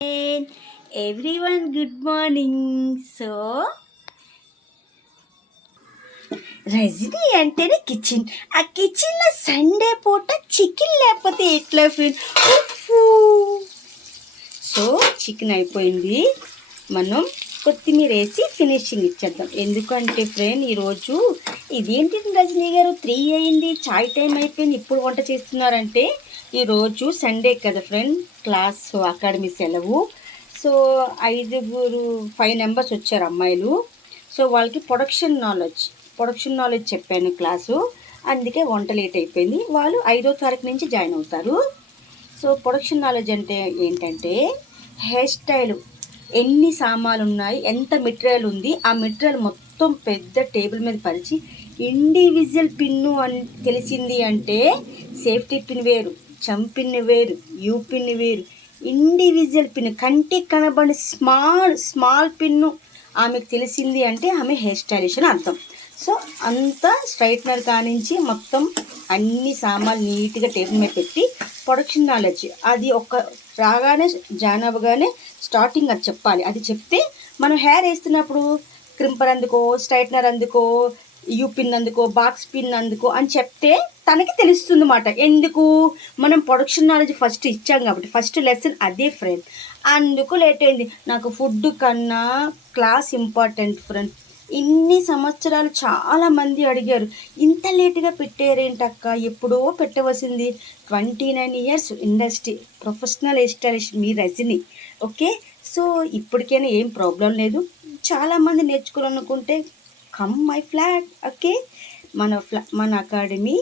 And everyone, good morning. So Rajani అంటేనే kitchen. ఆ కిచెన్లో సండే పూట చికెన్ లేకపోతే ఎట్లా ఫ్రెండ్? సో చికెన్ అయిపోయింది, మనం కొత్తిమీర వేసి ఫినిషింగ్ ఇచ్చేద్దాం. ఎందుకంటే ఫ్రెండ్ ఈరోజు ఇదేంటి రజనీ గారు 3 అయింది, చాయ్ టైం అయిపోయింది, ఇప్పుడు వంట చేస్తున్నారంటే ఈరోజు సండే కదా ఫ్రెండ్, క్లాస్ అకాడమీ సెలవు. సో 5 మెంబర్స్ వచ్చారు అమ్మాయిలు. సో వాళ్ళకి ప్రొడక్షన్ నాలెడ్జ్ చెప్పాను క్లాసు, అందుకే వంట లేట్ అయిపోయింది. వాళ్ళు 5వ తారీఖు నుంచి జాయిన్ అవుతారు. సో ప్రొడక్షన్ నాలెడ్జ్ అంటే ఏంటంటే హెయిర్ స్టైలు, ఎన్ని సామాన్లు ఉన్నాయి, ఎంత మెటీరియల్ ఉంది, ఆ మెటీరియల్ మొత్తం పెద్ద టేబుల్ మీద పరిచి ఇండివిజువల్ పిన్ను అని తెలిసింది అంటే సేఫ్టీ పిన్ వేరు, చంపిన్ వేరు, యూ పిన్ వేరు, ఇండివిజువల్ పిన్ కంటికి కనబడి స్మాల్ పిన్ను ఆమెకు తెలిసింది అంటే ఆమె హెయిర్ స్టైలిష్ అని అర్థం. సో అంతా స్ట్రైట్నర్ కానించి మొత్తం అన్ని సామాన్లు నీట్గా టేబుల్ మీద పెట్టి ప్రొడక్షన్ నాలెడ్జ్ అది రాగానే జాయిన్ అవ్వగానే స్టార్టింగ్ అది చెప్పాలి. అది చెప్తే మనం హెయిర్ వేస్తున్నప్పుడు క్రింపర్ అందుకో, స్ట్రైట్నర్ అందుకో, యూ పిన్ అందుకో, బాక్స్ పిన్ అందుకో అని చెప్తే తనకి తెలుస్తుంది అన్నమాట. ఎందుకు మనం ప్రొడక్షన్ నాలెడ్జ్ ఫస్ట్ ఇచ్చాం కాబట్టి, ఫస్ట్ లెసన్ అదే ఫ్రెండ్. అందుకు లేట్ అయింది. నాకు ఫుడ్ కన్నా క్లాస్ ఇంపార్టెంట్ ఫ్రెండ్. ఇన్ని సంవత్సరాలు చాలామంది అడిగారు, ఇంత లేటుగా పెట్టారేంటక్క, ఎప్పుడో పెట్టవలసింది. 29 years industry, professional hair stylist మీ రజని. ఓకే, సో ఇప్పటికైనా ఏం ప్రాబ్లం లేదు. చాలామంది నేర్చుకోవాలనుకుంటే కమ్ మై ఫ్లాట్. ఓకే, మన academy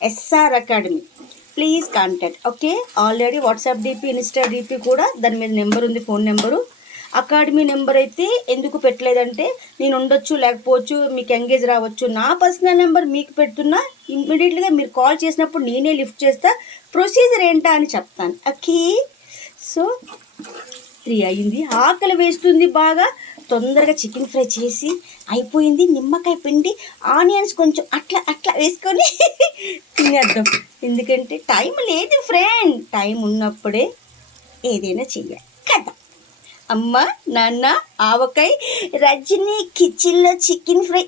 SR academy, please contact. Okay, already WhatsApp DP, Insta DP కూడా దాని మీద నెంబర్ ఉంది, ఫోన్ నెంబరు. అకాడమీ నెంబర్ అయితే ఎందుకు పెట్టలేదంటే నేను ఉండొచ్చు లేకపోవచ్చు, మీకు ఎంగేజ్ రావచ్చు. నా పర్సనల్ నెంబర్ మీకు పెడుతున్నా, ఇమ్మీడియట్గా మీరు కాల్ చేసినప్పుడు నేనే లిఫ్ట్ చేస్తా, ప్రొసీజర్ ఏంటా అని చెప్తాను. ఓకే, సో 3 అయింది, ఆకలి వేస్తుంది బాగా. తొందరగా చికెన్ ఫ్రై చేసి అయిపోయింది. నిమ్మకాయ పిండి, ఆనియన్స్ కొంచెం అట్లా అట్లా వేసుకొని తినేద్దాం. ఎందుకంటే టైం లేదు ఫ్రెండ్, టైం ఉన్నప్పుడే ఏదైనా చెయ్యాలి కదా. అమ్మ, నాన్న, ఆవకాయ, రజనీ కిచెన్లో చికెన్ ఫ్రై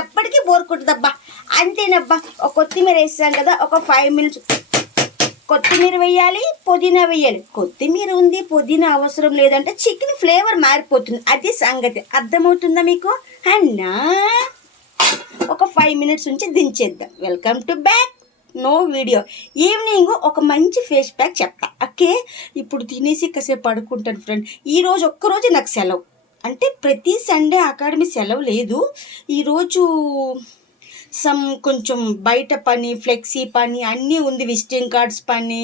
ఎప్పటికీ బోర్ కొట్టుదబ్బా. అంతేనబ్బా, ఒక కొత్తిమీర వేసాం కదా, ఒక 5 minutes కొత్తిమీర వేయాలి, పుదీనా వేయాలి. కొత్తిమీర ఉంది, పుదీనా అవసరం లేదంటే చికెన్ ఫ్లేవర్ మారిపోతుంది. అది సంగతి, అర్థమవుతుందా మీకు? అన్నా ఒక 5 minutes ఉంచి దించేద్దాం. Welcome to back, no video. Evening ఒక మంచి ఫేస్ ప్యాక్ చెప్తా. ఓకే, ఇప్పుడు తినేసి కాసేపు పడుకుంటాను ఫ్రెండ్. ఈరోజు ఒక్కరోజు నాకు సెలవు, అంటే ప్రతి సండే అకాడమీ సెలవు లేదు. ఈరోజు కొంచెం బయట పని, ఫ్లెక్సీ పని అన్నీ ఉంది, విజిటింగ్ కార్డ్స్ పని,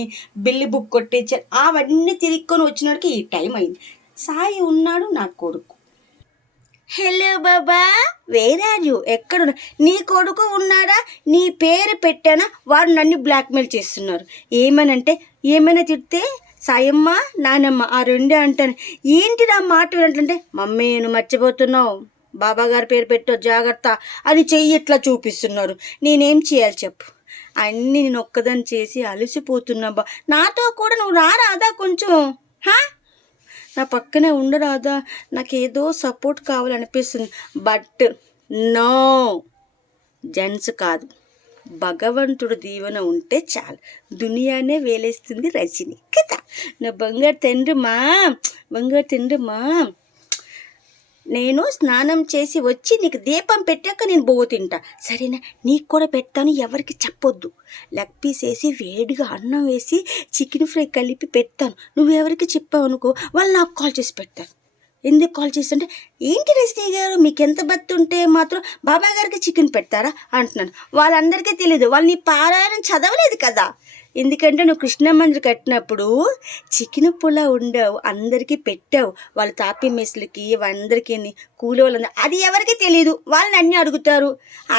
బిల్లు బుక్ కొట్టించారు, అవన్నీ తిరిక్కొని వచ్చినాడికి ఈ టైం అయింది. సాయి ఉన్నాడు నా కొడుకు. హలో బాబా, వేర్ ఆర్ యూ? ఎక్కడున్నా? నీ కొడుకు ఉన్నాడా? నీ పేరు పెట్టానా? వాడు నన్ను బ్లాక్మెయిల్ చేస్తున్నారు. ఏమనంటే ఏమైనా తిడితే సాయమ్మ, నానమ్మ ఆ రెండే అంటాను. ఏంటి నా మాట వినట్లంటే, మమ్మీ నువ్వు మర్చిపోతున్నావు, బాబాగారి పేరు పెట్టో జాగ్రత్త అని చెయ్యి ఇట్లా చూపిస్తున్నారు. నేనేం చేయాలి చెప్పు? అన్నీ నేను ఒక్కదాన్ని చేసి అలసిపోతున్నా బా. నాతో కూడా నువ్వు రారాదా కొంచెం? నా పక్కనే ఉండరాదా? నాకేదో సపోర్ట్ కావాలనిపిస్తుంది. బట్ నో, జెంట్స్ కాదు, భగవంతుడు దీవెన ఉంటే చాలు, దునియానే వేలేస్తుంది రజని కదా. నా బంగారు తండ్రి మా, నేను స్నానం చేసి వచ్చి నీకు దీపం పెట్టాక నేను బొవ్వ తింటా, సరేనా? నీకు కూడా పెడతాను, ఎవరికి చెప్పొద్దు. లెగ్ పీస్ వేసి వేడిగా అన్నం వేసి చికెన్ ఫ్రై కలిపి పెడతాను. నువ్వెవరికి చెప్పావు అనుకో, వాళ్ళు నాకు కాల్ చేసి పెడతారు. ఎందుకు కాల్ చేస్తుంటే, ఏంటి రజనీ గారు మీకు ఎంత బత్తి ఉంటే మాత్రం బాబాయ్ గారికి చికెన్ పెడతారా అంటున్నాను. వాళ్ళందరికీ తెలీదు, వాళ్ళు నీ పారాయణం చదవలేదు కదా. ఎందుకంటే నువ్వు కృష్ణ మందిర్ కట్టినప్పుడు చికెన్ పులా ఉండవు, అందరికీ పెట్టావు. వాళ్ళు తాపీ మెస్లకి అందరికీ కూలి వాళ్ళందరూ, అది ఎవరికి తెలీదు, వాళ్ళని అన్నీ అడుగుతారు.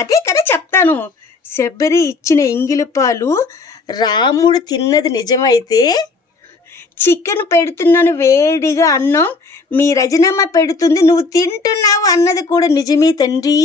అదే కదా చెప్తాను. శబరి ఇచ్చిన ఎంగిలి పాలు రాముడు తిన్నది నిజమైతే, చికెన్ పెడుతున్నాను వేడిగా అన్నం మీ రజనమ్మ పెడుతుంది, నువ్వు తింటున్నావు అన్నది కూడా నిజమే తండ్రి.